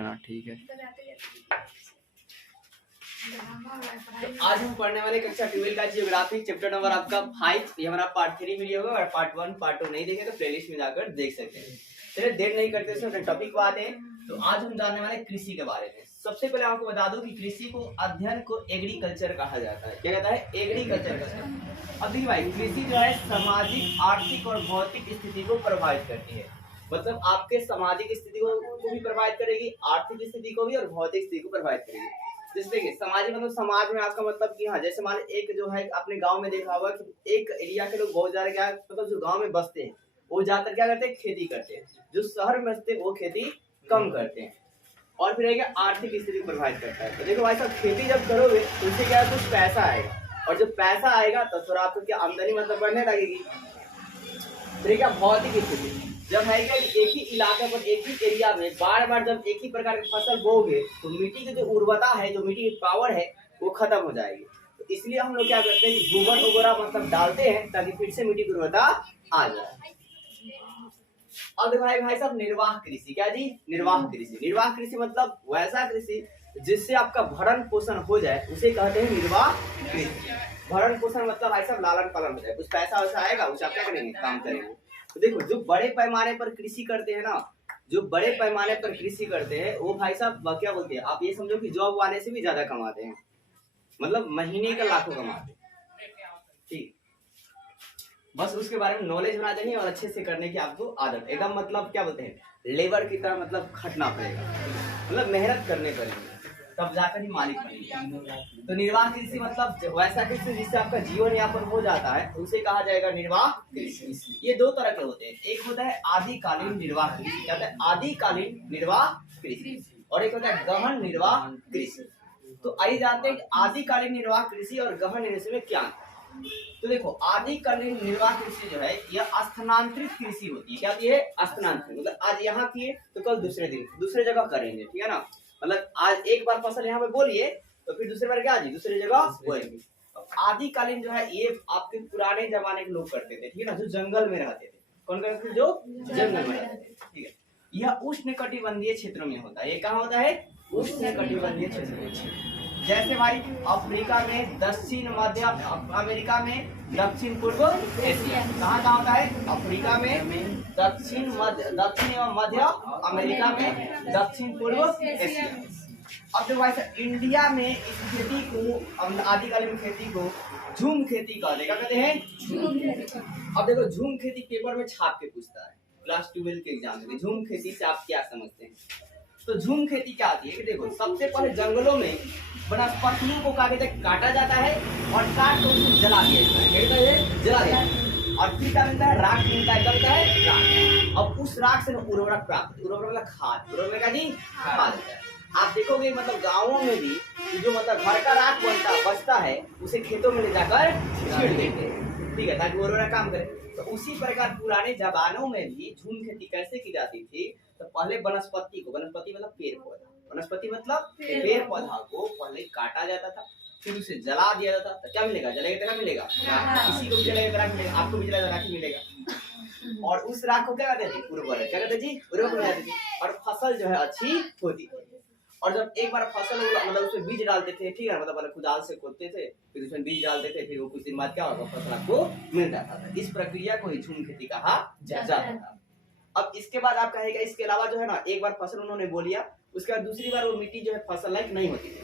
है ना, ठीक है। तो आज हम पढ़ने वाले कक्षा 12 का जियोग्राफी चैप्टर नंबर आपका 5। ये हमारा पार्ट 3 वीडियो होगा, और पार्ट 1 पार्ट 2 नहीं देखे तो प्लेलिस्ट में जाकर देख सकते हैं। चलिए देर नहीं करते हुए अपने टॉपिक पर आते हैं। तो आज हम जानने वाले कृषि के बारे में। सबसे पहले आपको बता दूं कि कृषि को अध्ययन को एग्रीकल्चर कहा जाता है। क्या कहता है? एग्रीकल्चर कहता है। अब देखिए भाई, कृषि जो है सामाजिक, आर्थिक और भौतिक स्थिति को प्रभावित करती है। मतलब आपके सामाजिक स्थिति को भी प्रभावित करेगी, आर्थिक स्थिति को भी और भौतिक स्थिति को प्रभावित करेगी। जैसे देखिए सामाजिक मतलब समाज में आपका मतलब कि हाँ, जैसे मान एक जो है आपने गांव में देखा होगा कि एक एरिया के लोग बहुत ज्यादा क्या मतलब जो गांव में बसते हैं वो ज्यादातर क्या करते हैं? खेती करते हैं। जो शहर में बसते हैं वो खेती कम करते हैं। और फिर आर्थिक स्थिति प्रभावित करता है। तो देखो भाई साहब, खेती जब करोगे तो उससे क्या है? कुछ पैसा आएगा, और जब पैसा आएगा तो थोड़ा आपको क्या आमदनी मतलब बढ़ने लगेगी। फिर क्या भौतिक स्थिति जब है कि एक ही इलाके पर एक ही एरिया में बार बार जब एक ही प्रकार की फसल बोओगे तो मिट्टी की जो उर्वरता है, जो मिट्टी की पावर है वो खत्म हो जाएगी। तो इसलिए हम लोग क्या करते हैं कि गोबर वगैरह मतलब डालते हैं ताकि फिर से मिट्टी की उर्वरता आ जाए। अब भाई साहब, निर्वाह कृषि। क्या जी? निर्वाह कृषि। निर्वाह कृषि मतलब वैसा कृषि जिससे आपका भरण पोषण हो जाए, उसे कहते हैं निर्वाह कृषि। भरण पोषण मतलब भाई साहब लालन पालन हो जाए, कुछ पैसा वैसा आएगा उसे आप क्या करेंगे? काम करेंगे। तो देखो जो बड़े पैमाने पर कृषि करते हैं ना, जो बड़े पैमाने पर कृषि करते हैं वो भाई साहब क्या बोलते हैं, आप ये समझो कि जॉब वाले से भी ज्यादा कमाते हैं। मतलब महीने का लाखों कमाते हैं। ठीक, बस उसके बारे में नॉलेज होना चाहिए और अच्छे से करने की आपको आदत। एकदम मतलब क्या बोलते हैं, लेबर की तरह मतलब खटना पड़ेगा, मतलब मेहनत करने पड़ेगी, तब जाकर ही मालिक बनेंगे। तो निर्वाह कृषि मतलब वैसा कृषि जिससे आपका जीवन यापन हो जाता है, उसे कहा जाएगा निर्वाह कृषि। ये दो तरह के होते हैं, एक होता है आदिकालीन निर्वाह कृषि। क्या होता है? आदिकालीन निर्वाह कृषि। और एक होता है गहन निर्वाह कृषि। तो आइए जानते हैं कि आदिकालीन निर्वाह कृषि और गहन कृषि में क्या है। तो देखो आदिकालीन निर्वाह कृषि जो है यह स्थानांतरित कृषि होती है। क्या होती है? स्थानांतरित मतलब आज यहाँ किए तो कल दूसरे दिन दूसरे जगह करेंगे। ठीक है ना? मतलब आज एक बार फसल यहाँ पे बोलिए तो फिर दूसरे बार क्या जी दूसरी जगह बोलेंगे। आदिकालीन जो है ये आपके पुराने जमाने के लोग करते थे। ठीक है ना? जो जंगल में रहते थे। कौन करते थे? जो जंगल में रहते थे। ठीक है, यह उष्णकटिबंधीय क्षेत्रों में होता है। ये कहाँ होता है? उष्णकटिबंधीय क्षेत्र में। जैसे भाई अफ्रीका में, दक्षिण मध्य अमेरिका में, दक्षिण पूर्व एशिया। कहाँ होता है? अफ्रीका में, दक्षिण एवं मध्य अमेरिका में, दक्षिण पूर्व एशिया। अब देखो भाई साहब, इंडिया में इस खेती को, आदिकालीन खेती को झूम खेती कहते हैं। क्या कहते हैं? अब देखो झूम खेती पेपर में छाप के पूछता है क्लास 12 के एग्जाम में, झूम खेती से आप क्या समझते हैं? तो झूम खेती क्या आती है कि देखो सबसे पहले जंगलों में वनस्पतियों को काटा जाता है और काट कर उसे जला दिया जाता है। क्या है? जला दिया जाता है। और फिर क्या मिलता है? राख मिलता है। क्या मिलता है? राख। अब उस राख से उर्वरक प्राप्त, उर्वरक मतलब खाद, उर्वरक का जी खाद होता है। आप देखोगे मतलब गाँवों में भी जो मतलब घर का राख बचता है उसे खेतों में ले जाकर छीड़ देते हैं। ठीक है, ताकि उर्वरक काम करे। तो उसी प्रकार पुराने जमानों में भी झूम खेती कैसे की जाती थी? तो पहले वनस्पति को, वनस्पति मतलब पेड़ पौधा, वनस्पति मतलब पेड़ पौधा को पहले काटा जाता था, फिर उसे जला दिया जाता। तो क्या मिलेगा? जलेगा तो क्या मिलेगा? किसी को भी जलेगा तो राख मिलेगा, आपको भी जलेगा राख मिलेगा। और उस राख को क्या कहते थे? उर्वरक। क्या कहते जी? उर्वरक हो जाती थी और फसल जो है अच्छी होती थी। और जब एक बार फसल मतलब उसमें बीज डालते थे, ठीक है, मतलब पहले कुदाल से खोदते थे, फिर उसमें बीज डालते थे, फिर वो कुछ दिन बाद क्या होगा? फसल आपको मिल जाता था। इस प्रक्रिया को ही झूम खेती कहा जाता था। अब इसके बाद आप कहेगा इसके अलावा जो है ना, एक बार फसल उन्होंने बो लिया, उसके बाद दूसरी बार वो मिट्टी जो है फसल लायक नहीं होती थी,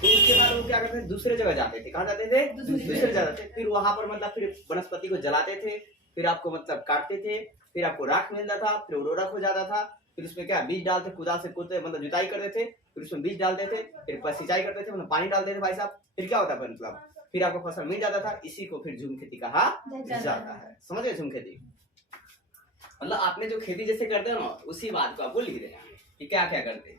तो उसके बाद वो क्या करते थे? दूसरे जगह जाते थे। कहाँ जाते थे? दूसरे जगह जाते थे। फिर वहां पर मतलब फिर वनस्पति को जलाते थे, फिर आपको मतलब काटते थे, फिर आपको राख मिलता था, फिर उर्वरक हो जाता था, फिर उसमें क्या बीज डालते, कुदाल से खोदते मतलब जुताई करते थे, फिर उसमें बीज डालते थे, फिर सिंचाई करते थे, मतलब पानी डालते थे भाई साहब, फिर क्या होता है मतलब फिर आपको फसल मिल जाता था। इसी को फिर झूम खेती कहा जाता है। समझ गए? झूम खेती मतलब आपने जो खेती जैसे करते हो ना, उसी बात को आपको लिख देना कि क्या क्या करते हैं।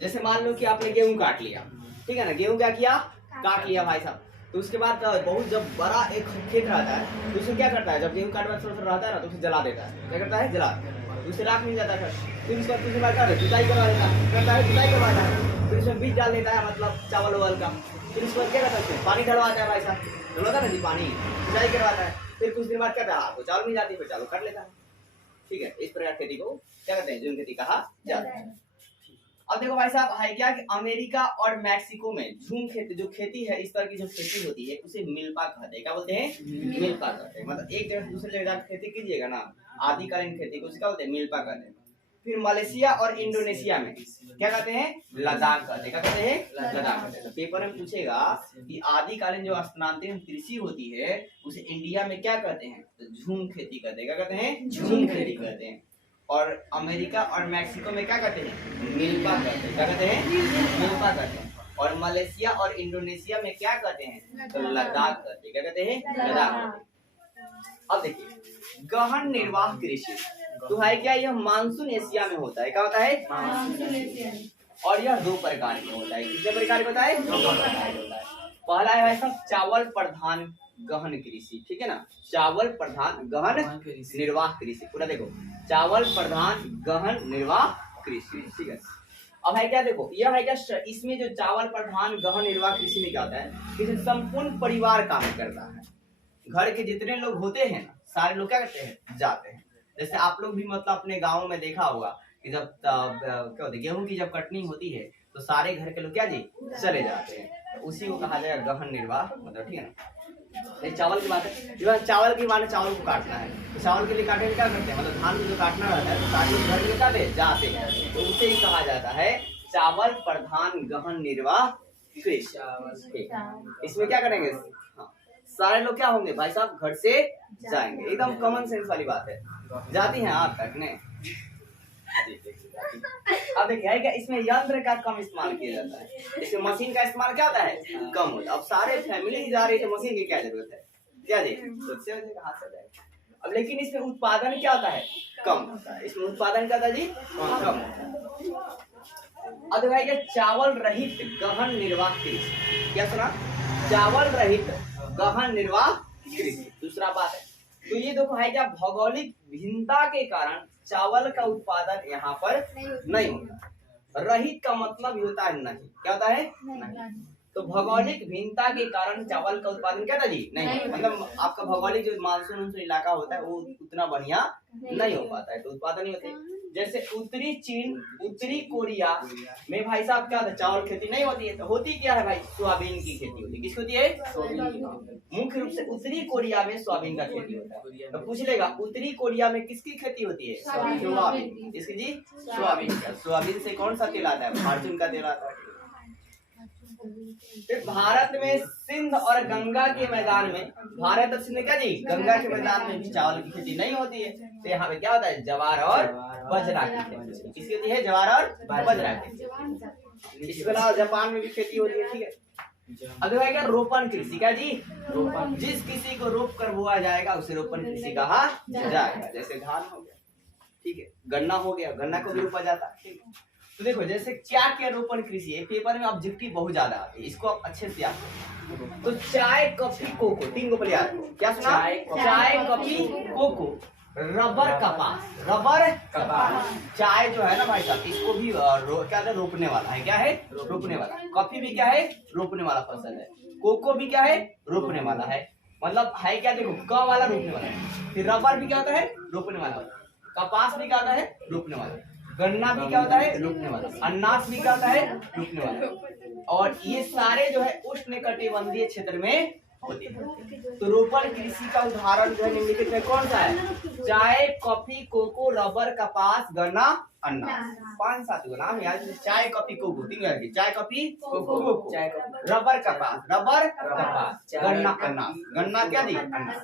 जैसे मान लो कि आपने गेहूं काट लिया, ठीक है ना? गेहूं क्या किया? काट लिया भाई साहब। तो उसके बाद बहुत जब बड़ा एक खेत रहता है तो उसे क्या करता है? जब गेहूं काटवा थोड़ा रहता है ना तो उसे जला देता है। क्या करता है? जला देता है। उससे राख मिल जाता है। फिर उसके बाद दूसरी बार क्या जुताई करवा देता है, करता है जुताई करवाता है, फिर उसमें बीज डाल देता है मतलब चावल वावल का। फिर उसके बाद क्या करता है? पानी डलवाता है भाई साहब, डलवाता है ना जी पानी, सिंचाई करवाता है। फिर कुछ दिन बाद क्या था? आपको चावल मिल जाती है, फिर चावल काट लेता है। ठीक है, इस प्रकार खेती को क्या कहते हैं? झूम खेती कहा जाता है। अब देखो भाई साहब है क्या कि अमेरिका और मैक्सिको में झूम खेती जो खेती है, इस तरह की जो खेती होती है उसे मिल्पा कहते हैं। क्या बोलते हैं? मिल्पा कहते हैं। मतलब एक जगह से दूसरे जगह खेती कीजिएगा ना, आदिकालीन खेती को क्या बोलते हैं? मिल्पा कहते हैं। फिर मलेशिया और इंडोनेशिया में क्या कहते हैं? लद्दाख कहते हैं। क्या कहते हैं? लद्दाख कहते हैं। तो पेपर में पूछेगा कि आदिकालीन जो स्थानांतरित कृषि होती है उसे इंडिया में क्या कहते हैं? तो झूम खेती कहते हैं। क्या कहते हैं? झूम खेती कहते हैं। और अमेरिका और मैक्सिको में क्या कहते हैं? मिल्पा कहते हैं। क्या कहते हैं? मिल्पा कहते हैं। और मलेशिया और इंडोनेशिया में क्या कहते हैं? तो लद्दाख कहते हैं। क्या कहते हैं? लद्दाख कहते हैं। अब देखिए गहन निर्वाह कृषि तो है क्या, यह मानसून एशिया में होता है। क्या होता है? Monsoon Asia. और यह दो प्रकार का होता है। कितने प्रकार का होता है? दो प्रकार का होता है। पहला है भाई साहब चावल प्रधान गहन कृषि, ठीक है ना, चावल प्रधान गहन निर्वाह कृषि। पूरा देखो, चावल प्रधान गहन निर्वाह कृषि, ठीक है। अब है क्या, देखो यह है क्या, इसमें जो चावल प्रधान गहन निर्वाह कृषि में क्या होता है कि संपूर्ण परिवार काम करता है। घर के जितने लोग होते हैं ना, सारे लोग क्या करते हैं? जाते हैं। जैसे आप लोग भी मतलब अपने गाँव में देखा होगा कि जब क्या होता है गेहूं की जब कटनी होती है तो सारे घर के लोग क्या जी चले जाते हैं, तो उसी को कहा जाएगा गहन निर्वाह, मतलब ठीक है ना। चावल की बात है, जब चावल की बात है, चावल को काटना है तो चावल के लिए काटने में क्या करते हैं, मतलब धान को जो काटना रहता है तो सारे लोग घर में काटे जाते हैं, तो उसे ही कहा जाता है चावल प्रधान गहन निर्वाह कृषि। इसमें क्या करेंगे, सारे लोग क्या होंगे भाई साहब, घर से जाएंगे। एकदम कॉमन सेंस वाली बात है। जाती हैं आप काटने? अब देखिए है क्या, इसमें यंत्र का कम इस्तेमाल किया जाता है, इसमें मशीन का इस्तेमाल क्या होता है, कम होता है। अब सारे फैमिली जा रही है तो मशीन की क्या जरूरत है, क्या जी खुद से हो जाएगा, हाथ से हो जाएगा। अब लेकिन इसमें उत्पादन क्या होता है, कम होता है। इसमें उत्पादन क्या होता है जी, कम होता है। अब देखिए चावल रहित गहन निर्वाह कृषि, क्या सुना, चावल रहित गहन निर्वाह कृषि। दूसरा बात है, तो ये देखो है क्या, भौगोलिक भिन्नता के कारण चावल का उत्पादन यहाँ पर नहीं होता। रहित का मतलब होता है नहीं, क्या होता है, नहीं। तो भौगोलिक भिन्नता के कारण चावल का उत्पादन क्या था जी, नहीं। मतलब आपका भौगोलिक जो मानसून इलाका होता है वो उतना बढ़िया नहीं हो पाता है, तो उत्पादन नहीं होते। जैसे उत्तरी चीन, उत्तरी कोरिया में भाई साहब क्या होता है, चावल खेती नहीं होती है, तो होती क्या है भाई, सोयाबीन की खेती होती है। किसकी होती है, सोयाबीन। मुख्य रूप से उत्तरी कोरिया में सोयाबीन का खेती होता है। तो पूछ लेगा उत्तरी कोरिया में किसकी खेती होती है, सोयाबीन। किसकी जी, सोयाबीन का। सोयाबीन से कौन सा तेल आता है, फॉर्चून का तेल आता है। फिर भारत में सिंध और गंगा के मैदान में, भारत और सिंध क्या जी, गंगा के मैदान में भी चावल की खेती नहीं होती है, तो यहाँ पे क्या होता है, जवार और बजरा की खेती। किसकी होती है, जवार और बजरा की। इसके अलावा जापान में भी खेती होती है, ठीक है। अगर आएगा रोपण कृषि, क्या जी, रोपण, जिस किसी को रोप कर बोआ जाएगा उसे रोपण कृषि कहा जाएगा। जैसे धान हो गया, ठीक है, गन्ना हो गया, गन्ना को भी रोपा जाता है, ठीक है। तो देखो जैसे क्या क्या रोपण कृषि है, पेपर में ऑब्जेक्टिव बहुत ज्यादा आते हैं, इसको आप अच्छे से याद करो। तो चाय, कॉफी, कोको, तीन को याद करो। क्या सुना, चाय, कॉफी, कोको, रबर, कपास। रबर, कपास, चाय जो है ना भाई साहब, इसको भी क्या है, रोपने वाला है। क्या है, रोपने वाला। कॉफी भी क्या है, रोपने वाला फसल है। कोको भी क्या है, रोपने वाला है। मतलब है क्या, देखो क वाला रोपने वाला है। फिर रबर भी क्या होता है, रोपने वाला। कपास भी क्या होता है, रोपने वाला। गन्ना भी क्या होता है, रोपने वाला। अनाज भी क्या होता है, रोपने वाला। और ये सारे जो है उष्णकटिबंधीय क्षेत्र में होते हैं। तो रोपण कृषि का उदाहरण जो है निम्नलिखित में कौन सा है, चाय, कॉफी, कोको, रबर, कपास, गन्ना, अनाज। 5-7 गो नाम याद, चाय, कॉफी, कोको, तीन की, चाय, कॉफी, कोको, रबर, कपास, रबर, कपास, गन्ना, अनाज। गन्ना क्या दी, अनाज।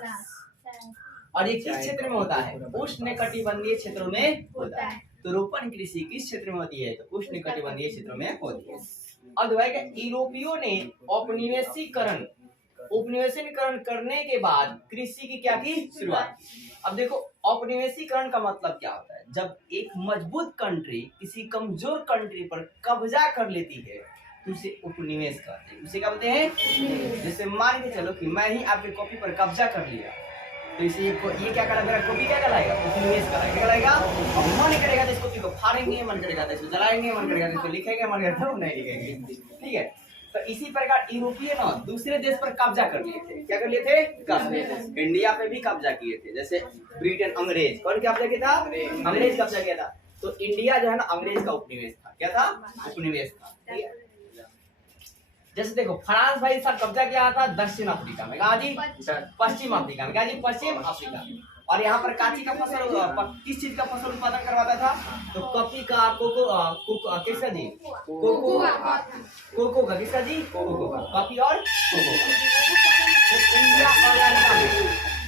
और ये किस क्षेत्र में होता है, उष्णकटिबंधीय क्षेत्रों में होता है। तो रोपण कृषि किस क्षेत्र में होती है, तो उष्णकटिबंधीय क्षेत्रों में होती है। अब यूरोपियों ने उपनिवेशीकरण करने के बाद कृषि की क्या की शुरुआत की। अब देखो औपनिवेशीकरण का मतलब क्या होता है, जब एक मजबूत कंट्री किसी कमजोर कंट्री पर कब्जा कर लेती है तो उसे उपनिवेश कहते हैं। उसे क्या बोलते हैं, जैसे मान के चलो कि मैं ही आपके कॉपी पर कब्जा कर लिया, तो इसे ये क्या कहलाएगा, मेरा कॉपी क्या कहलाएगा, उपनिवेश कहलाएगा। क्या कहलाएगा, अब मन करेगा तो इस कॉपी को फाड़ेंगे, मन करेगा तो इसको जलाएंगे, मन करेगा तो इसको लिखेंगे, मन करेगा तो नहीं लिखेंगे, ठीक है। तो इसी प्रकार यूरोपीय ना दूसरे देश पर कब्जा कर लिए थे। क्या कर लिए थे, इंडिया पे भी कब्जा किए थे। जैसे ब्रिटेन, अंग्रेज, कौन कब्जा किया था, अंग्रेज कब्जा किया था। तो इंडिया जो है ना अंग्रेज का उपनिवेश था। क्या था? उपनिवेश था। ठीक है? जैसे देखो फ्रांस भाई साहब कब्जा किया था दक्षिण अफ्रीका में, कहा जी? पश्चिम अफ्रीका में, क्या जी? पश्चिम अफ्रीका में। और यहाँ पर काची का फसल किस चीज का फसल उत्पादन करवाता था? तो कॉफी का, किसका जी? कोको का, किसका जी? कोको का, कॉफी और कोको का। तो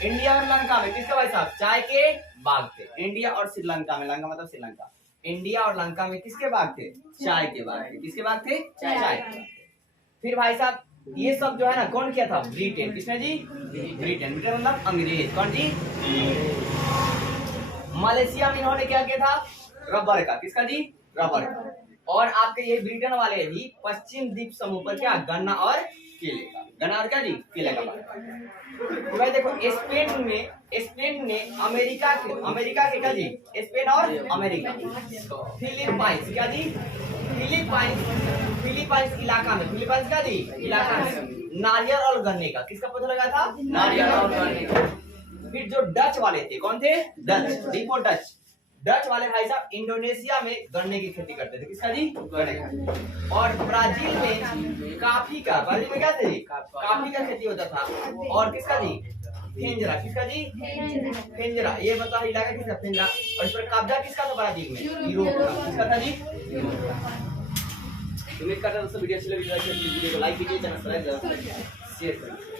इंडिया और लंका में किसका भाई साहब? चाय के बाग थे। इंडिया और श्रीलंका में, लंका मतलब श्रीलंका, इंडिया और लंका में किसके बाग थे? चाय के बाग थे। किसके बाग थे? चाय के। फिर भाई साहब ये सब जो है ना कौन किया था? ब्रिटेन। किसने जी? ब्रिटेन। ब्रिटेन मतलब अंग्रेज। कौन जी? मलेशिया में इन्होंने क्या किया था? रबर का। किसका जी? रबर का। और आपके ये ब्रिटेन वाले भी पश्चिम द्वीप समूह पर क्या? गन्ना और केले का। गन्ना और क्या जी? केले का। तो भाई देखो स्पेन ने अमेरिका के क्या जी? स्पेन और अमेरिका, फिलीपाइंस क्या जी? फिलीपाइंस इलाका में, फिलीपाइंस का जी? इलाका में नारियल और गन्ने का, किसका पौधा लगा था? नारियल और गन्ने का। फिर जो डच वाले थे, कौन थे? डच। डच वाले भाई साहब इंडोनेशिया में गन्ने की खेती करते थे। किसका जी? गन्ने का। और ब्राजील में कॉफी का, ब्राजील में क्या थे? कॉफी का खेती होता था। और किसका जी? फेंजरा। किसका जी? फेंजरा। ये बताओ इलाका किसका? फेंजरा। और इस पर कब्जा किसका था ब्राजील में? यूरोप का। किसका था जी? उम्मीद करता हूं दोस्तों वीडियो अच्छी लगी तो वीडियो को लाइक कीजिए, चैनल सब्सक्राइब शेयर करिए।